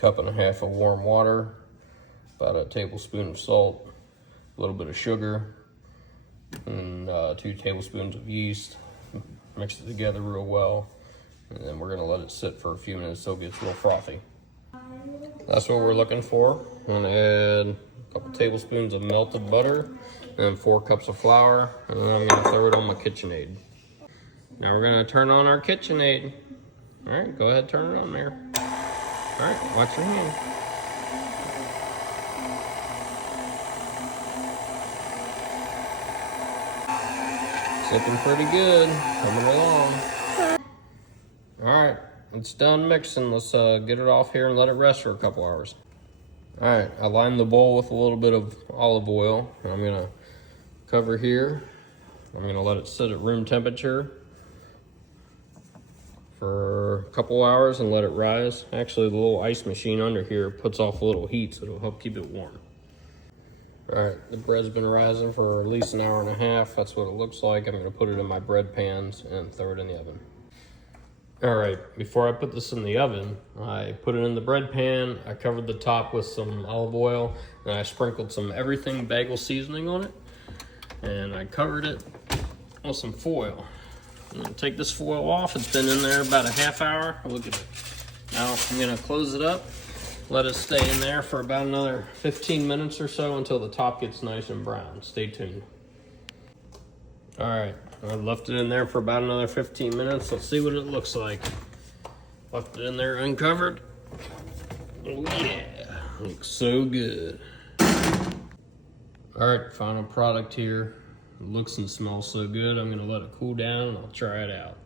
1.5 cups of warm water, about a tablespoon of salt, a little bit of sugar, and 2 tablespoons of yeast. Mix it together real well, and then we're gonna let it sit for a few minutes so it gets real frothy. That's what we're looking for. I'm gonna add a couple tablespoons of melted butter and 4 cups of flour, and then I'm gonna throw it on my KitchenAid. Now we're gonna turn on our KitchenAid. All right, go ahead, turn it on there. All right, watch your hand. It's looking pretty good, coming along. All right, it's done mixing. Let's get it off here and let it rest for a couple hours. All right, I lined the bowl with a little bit of olive oil. I'm gonna cover here. I'm gonna let it sit at room temperature for a couple hours and let it rise. Actually, the little ice machine under here puts off a little heat, so it'll help keep it warm. All right, the bread's been rising for at least an hour and a half. That's what it looks like. I'm gonna put it in my bread pans and throw it in the oven. All right, before I put this in the oven, I put it in the bread pan. I covered the top with some olive oil, and I sprinkled some everything bagel seasoning on it. And I covered it with some foil. I'm gonna take this foil off. It's been in there about a half hour. Look at it. Now I'm gonna close it up, let it stay in there for about another 15 minutes or so until the top gets nice and brown. Stay tuned. All right, I left it in there for about another 15 minutes. Let's see what it looks like. Left it in there uncovered. Oh yeah, looks so good. All right, final product here. It looks and smells so good. I'm gonna let it cool down and I'll try it out.